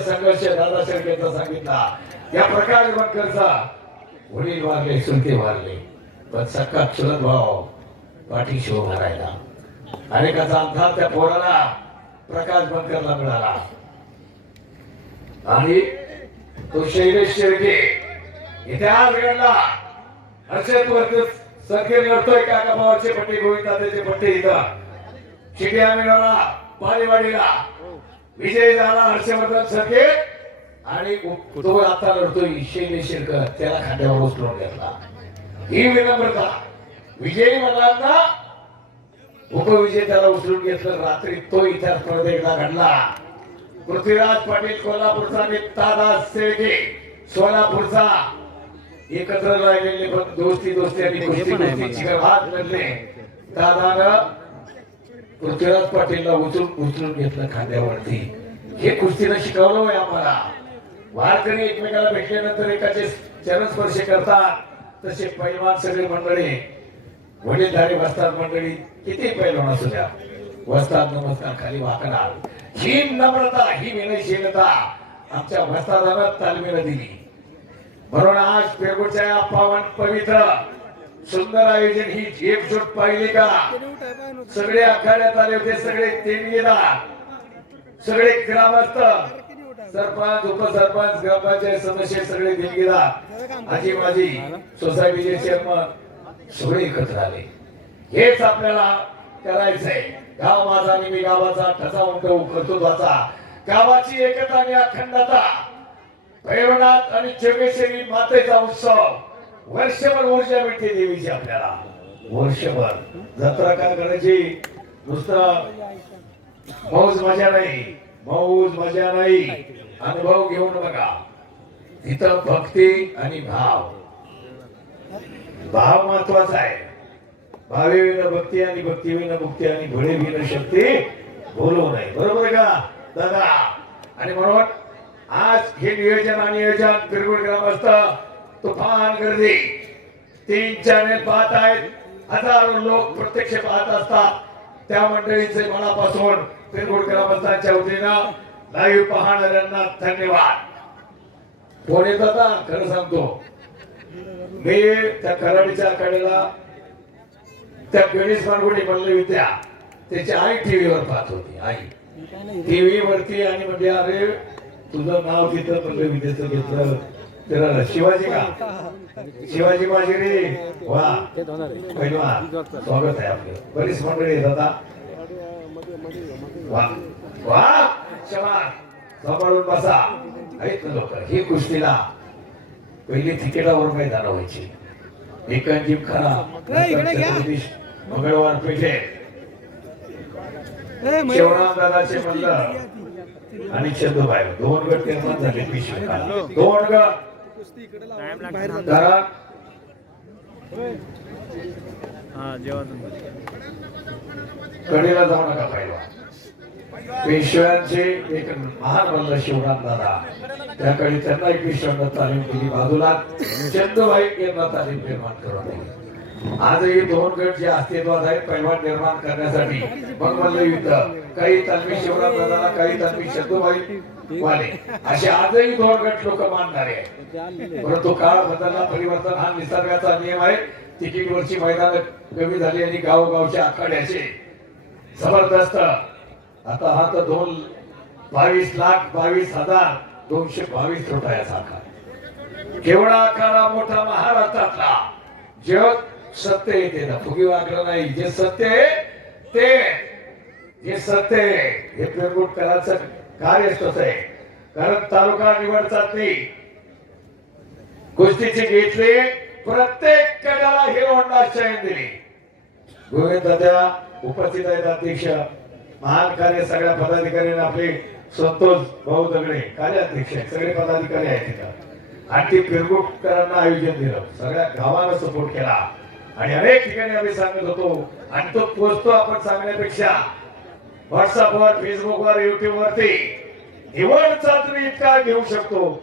संघर्ष दादा शेळकेंचा सांगितला. या प्रकाश बनकरचा वडील वारले सुलते वारले. पण सक्का चुलत भाव पाठीशी उभा राहिला. अनेकाचा अंधार त्या पोराला प्रकाश बनकरला मिळाला. आणि तो शैलेश शेळके इतिहास घडला. हर्षद वरती सखे लढतोय काका भावाचे पट्टे गोविंदाचे पट्टे इथं. शिट्या मिळवला पालेवाडीला. विजय झाला हर्षवर्धन सरके. आणि तो आता लढतोय शैलेश शेळकर त्याला खांद्यावर उचलून घेतला. ही विनम्रता. विजयी मल्लांना उपविजेत्याला उचलून घेतलं. रात्री तो इतिहास परत एकदा घडला. पृथ्वीराज पाटील कोल्हापूरचा आणि दादा शेळके सोलापूरचा. एकत्र राहिलेले पण दोस्ती दोस्ती आणि कुस्ती कुस्तीची हात धरले दादानं पृथ्वीराज पाटीलला उचलून उचलून घेतलं खांद्यावरती. हे कुस्तीनं शिकवलं होय आम्हाला. वारकरी एकमेकाला भेटल्यानंतर एकाचे चरण स्पर्श करतात. तसे पैलवान सगळे मंडळी वडीलधारे वस्ताद मंडळी किती पैलवान असू द्या. वस्तात नमस्कार खाली वाकणार. ही नम्रता ही विनयशीलता आमच्या वस्तादानं तालमीला दिली. म्हणून आज पेरगुटच्या पावन पवित्र सुंदर आयोजन ही झेप झोप पाहिली का? सगळे आखाड्यात आले होते सगळे देणगीदार सगळे ग्रामस्थ. सरपंच उपसरपंच ग्रामपंचायत सदस्य सगळे देणगीदार आजी माझी सोसायटीचे चेअरमन सगळे एकत्र आले. हेच आपल्याला करायचंय. गाव माझा आणि मी गावाचा ठसा उमटवू कर्तृत्वाचा गावाची एकता आणि अखंडता. भैरवनाथ आणि चेमेश्वरी मातेचा उत्सव. वर्षभर ऊर्जा मिळते देवीची आपल्याला. वर्षभर. जत्रा काय करायची? नुसतं मौज मजा नाही. मौज मजा नाही. अनुभव घेऊन बघा. तिथं भक्ती आणि भाव. भाव महत्त्वाचा आहे. भावे विना भक्ती आणि भक्ती विना मुक्ती आणि भळे विना शक्ती बोलू नाही बरोबर आहे का? दादा. आणि म्हणून आज हे नियोजन आणि नियोजन बिरगुड ग्रामस्थ तुफान गर्दी. तीन चॅनेल पाहत आहेत. हजारो लोक प्रत्यक्ष पाहत असतात. त्या मंडळीचे मनापासून बिरगुड ग्रामस्थांच्या वतीनं लाईव्ह पाहणाऱ्यांना धन्यवाद. कोण येत होता खरं सांगतो. मी त्या कराडीच्या कडेला त्या गणेश मानगुडी म्हणले होत्या. त्याची आई टीव्हीवर पाहत होती आई. टीव्ही वरती आणि म्हणजे अरे तुझं नाव तिथं म्हणलं विद्याचं घेतलं त्याला शिवाजी का? शिवाजी माझी रे वा. पहिलवान स्वागत आहे आपलं. बरीच मंडळी आता. वा. वा. शबास सांभाळून बसा. ना लोक ही कुस्तीला पहिली तिकिटावर मैदान व्हायची. एका इकडे घ्या. मंगळवार पेठे. शिवराम दादाचे मंडळ आणि चंदूबाई. दोन गट निर्माण झाले पिशवी दोन गट. कारण हा कडेला जाऊ नका पहिला. पेशव्यांचे एक महान मल्ल शिवराम दादा. त्याकडे त्यांना एक पेशव्यांना तालीम दिली बाजूला. चंदूबाई यांना तालीम निर्माण करून दिली. आजही दोन गट जे अस्तित्वात आहेत पैलवान निर्माण करण्यासाठी मग मल्ल युद्ध. काही तालमी शिवराम दादाला काही तालमी चंदूबाई वाले. असे आजही दोन गट लोक मानणारे आहेत. परंतु काळ बदलला परिवर्तन हा निसर्गाचा नियम आहे. तिकीट वरची मैदान कमी झाली आणि गावोगावच्या आखाड्याचे जबरदस्त. आता हा तर दोन बावीस लाख बावीस हजार दोनशे बावीस रुपयाचा आकार केवढा आकारा मोठा महाराष्ट्रातला. जग सत्य येते ना फुगी वागलं नाही जे सत्य आहे ते जे सत्य आहे हे पेरगुट करायचं कार्य तसं आहे कारण तालुका निवडतात नाही गोष्टीची घेतले प्रत्येक गटाला हिरो होंडा शयन दिली गोविंद त्या उपस्थित आहेत अध्यक्ष महान कार्य सगळ्या पदाधिकारी आपले संतोष भाऊ दगडे कार्य अध्यक्ष सगळे पदाधिकारी आहेत तिथं आणि ते फिरगुटकरांना आयोजन दिलं सगळ्या गावानं सपोर्ट केला आणि अनेक ठिकाणी आम्ही सांगत होतो आणि तो पोचतो आपण सांगण्यापेक्षा. व्हॉट्सअपवर फेसबुकवर युट्यूबवरती. निवड चाचणी इतका घेऊ शकतो.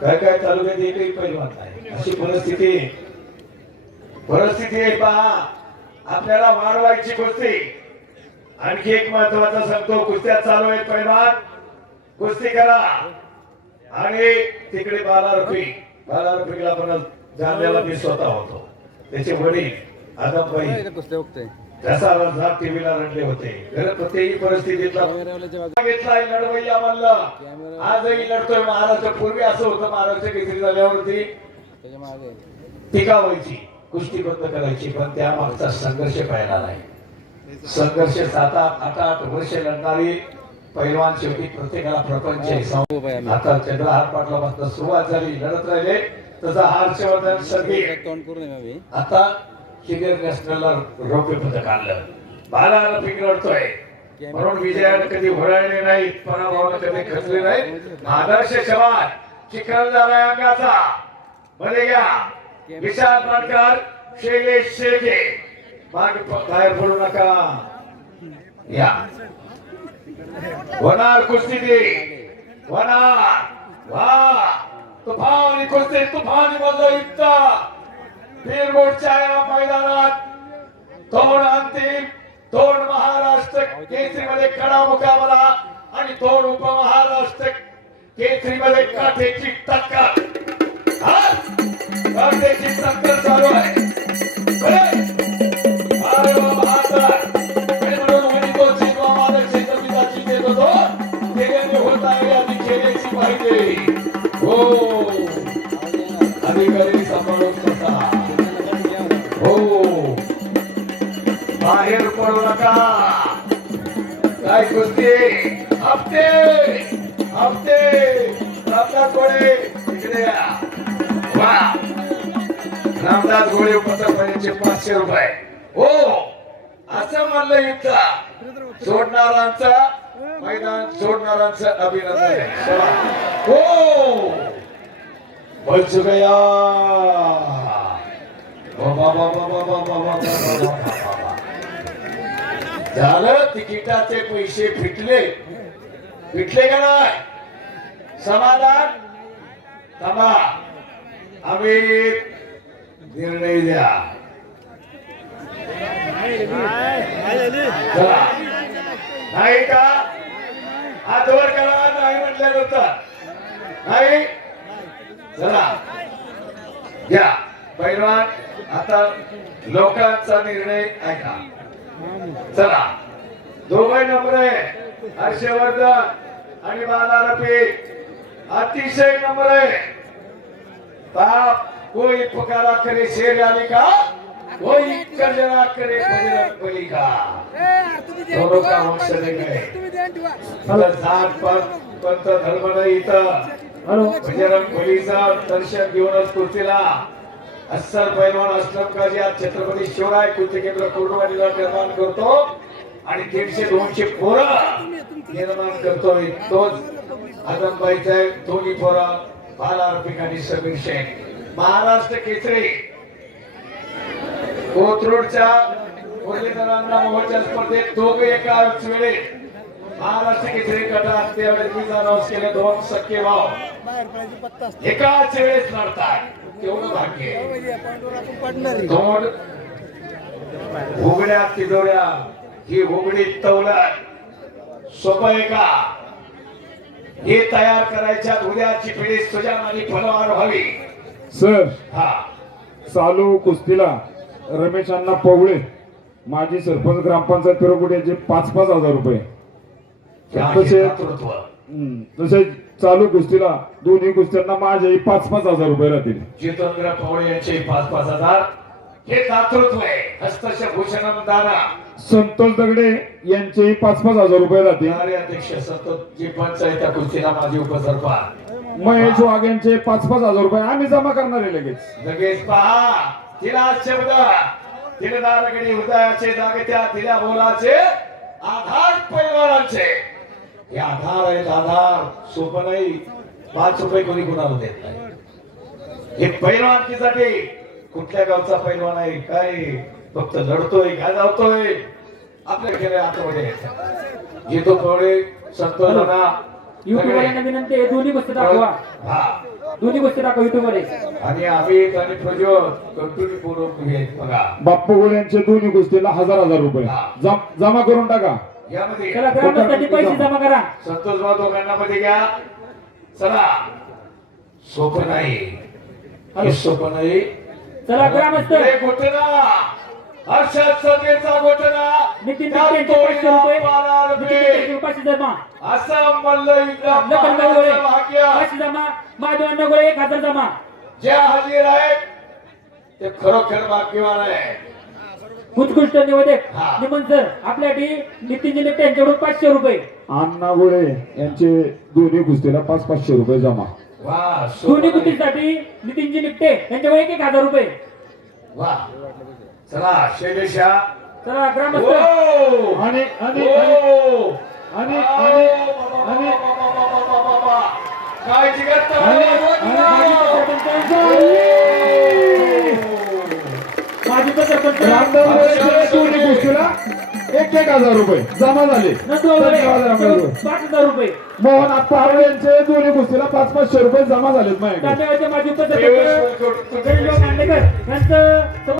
काय काय तालुक्यात एकही पैलवान नाही. अशी परिस्थिती. परिस्थिती आहे पहा. आपल्याला वाढवायची कुस्ती. आणखी एक महत्त्वाचा सांगतो. कुस्त्या चालू आहेत पहिला कुस्ती करा. आणि तिकडे बाला रफी बाला रफीला पण जाणलेला मी स्वतः होतो. त्याचे वडील आदमबाई त्याचा अर्धा टीव्हीला रडले होते. कोणत्याही परिस्थितीतला घेतलाय लढवय्या म्हणलं. आजही लढतोय महाराष्ट्र पूर्वी असं होतं महाराष्ट्र केसरी झाल्यावरती. टीका व्हायची कुस्ती बंद करायची पण त्या मागचा संघर्ष पाहिला नाही. संघर्ष सात आठ आठ आठ वर्ष लढणारी पैलवान शेवटी प्रत्येकाला प्रपंच आहे. सं- आता चंद्रहार पाटलापासून सुरुवात झाली लढत राहिले. तसा हर्षवर्धन सगळे आता शिगर नॅशनलला रौप्य पदक आणलं बाला रफिक लढतोय म्हणून विजयाने कधी घोळाळले नाहीत पराभवाने कधी खचले नाहीत. आदर्श शवाद चिखल झालाय अंगाचा. मध्ये घ्या. विशाल पाटकर शैलेश शेळके. माग बाहेर पडू नका. या. होणार कुस्ती ती होणार वा. तुफान कुस्ती तुफान मधलं युद्ध. पीरगोडच्या या मैदानात दोन अंतिम दोन महाराष्ट्र केसरीमध्ये कडा मुकाबला आणि दोन उपमहाराष्ट्र केसरीमध्ये काठेची टक्कर. काठेची टक्कर चालू आहे. सांभाळून बसा हो. बाहेर पडू नका. काय हप्ते. हप्ते. रामदास गोळे इकडे वा. रामदास गोळे उपसरपंचाचे पाचशे रुपये. हो. असं म्हणलं युद्ध. सोडणारांचं मैदान सोडणारांचं अभिनंदन. आहे. हो. बोल चुकया बाबा बाबा बाबा बाबा बाबा झालं तिकिटाचे पैसे फिटले. फिटले का नाही? समाधान? थांबा. आम्ही निर्णय द्या. नाही का? हात वर करा नाही म्हटल्यानंतर. नाही? चला. घ्या. पैलवान आता लोकांचा निर्णय ऐका. चला. दोघे नंबर आहे. हर्षवर्धन आणि बाला रफी अतिशय नंबर आहे. बाप कोई पुकारा करे शेर आली का? कोई कंजरा करे बजरंग बली का? दोनों का वंश गए जात पंत धर्म नाही इथं. बजरंग बलीचा दर्शन घेऊनच कुर्तीला. अस्सल पैलवान असलम काजी आज छत्रपती शिवराय कुस्ती केंद्र कुर्डवाडीला निर्माण करतो. आणि दीडशे दोनशे पोरं निर्माण करतोय. तोच आदमबाई साहेब दोन्ही पोरा बाला रफिक आणि समीर शेख. महाराष्ट्र केसरी. कोथरूडच्या मुरलीधरांना मोहच्या स्पर्धेत दोघे एकाच वेळेत महाराष्ट्र केसरी गटात त्यावेळेस मी अनाऊन्स केले दोन सख्खे भाव एकाच वेळेस लढतात. तेवढं भाग्य आहे. दोन उघड्या तिजोऱ्या ही उघडी तवलत सोपं आहे का? हे तयार करायच्या उद्याची पिढी सुजान आणि फलवान व्हावी. सर हा. चालू कुस्तीला रमेश अण्णा पवळे माजी सरपंच ग्रामपंचायत याचे पाच पाच हजार रुपये. आहे तसे नेतृत्व. हम्म, तसे चालू कुस्तीला. दोन्ही कुस्त्यांना माझे पाच पाच हजार रुपये राहतील जितेंद्र पवळे यांचे पाच पाच हजार. हे दातृत्व आहे. हस्तश भूषणम दाना संतोष दगडे यांचे पाच पाच हजार रुपये राहतील कार्य अध्यक्ष संतोषजी पंचायत कुस्तीला माजी उपसरपंच महेश वाघ यांचे पाच पाच हजार रुपये. आम्ही जमा करणार आहे लगेच. लगेच पहा. तिला शब्द. तिला दारगडी हृदयाचे जागत्या तिला बोलाचे. आधार पैलवानांचे हे आधार आहेत आधार. सोपं नाही. पाच रुपये कोणी कोणाला देत नाही. हे पैलवानकीसाठी कुठल्या गावचा पैलवान आहे काय फक्त लढतोय गाजावतोय आपल्या खेळ आतमध्ये जितो पवळे संतोषना युट्यूबवाल्यांना विनंती आहे दोन्ही गोष्टी दाखवा. हा. दोन्ही गोष्टी दाखवा युट्यूबवाले आणि आम्ही आणि प्रज्वल कर्तृत्वपूर्वक बघा. बाप्पू गोळे यांचे दोन्ही कुस्तीला हजार हजार रुपये. जमा करून टाका. यामध्ये चला ग्रामस्थांनी पैसे जमा करा. संतोष भाऊ दोघांना मध्ये घ्या. चला. सोपं नाही. हे सोपं नाही. चला ग्रामस्थ. हे घोटना हर्षद सभेचा नितीन त्यात त्यांचे पाचशे रुपये. बारा नितीन रुपये त्यांचे पाचशे जमा. असं मल्ल युद्धात महाराजांचं भाग्य. पाचशे जमा. एक हजार जमा. ज्या हजीर आहेत ते खरोखर भाग्यवान आहे उत्कृष्ट निवेदक हा. निमन सर आपल्यासाठी नितीनजी निकटे यांच्याकडून पाचशे रुपये अण्णा गोळे यांचे दोन्ही कुस्तीला पाच पाचशे रुपये जमा वा दोन्ही नाही. कुस्तीसाठी नितीनजी निकटे यांच्याकडे एक एक हजार रुपये वा चला शैलेशा चला ग्रामस्थ! आणि आणि! आणि आणि आणि. काय जिगत आणि- एक एक हजार रुपये. जमा झाले. मोहन आप्पा यांचे दोन्ही कुस्तीला पाच पाचशे रुपये जमा झालेत माझ्याकडे.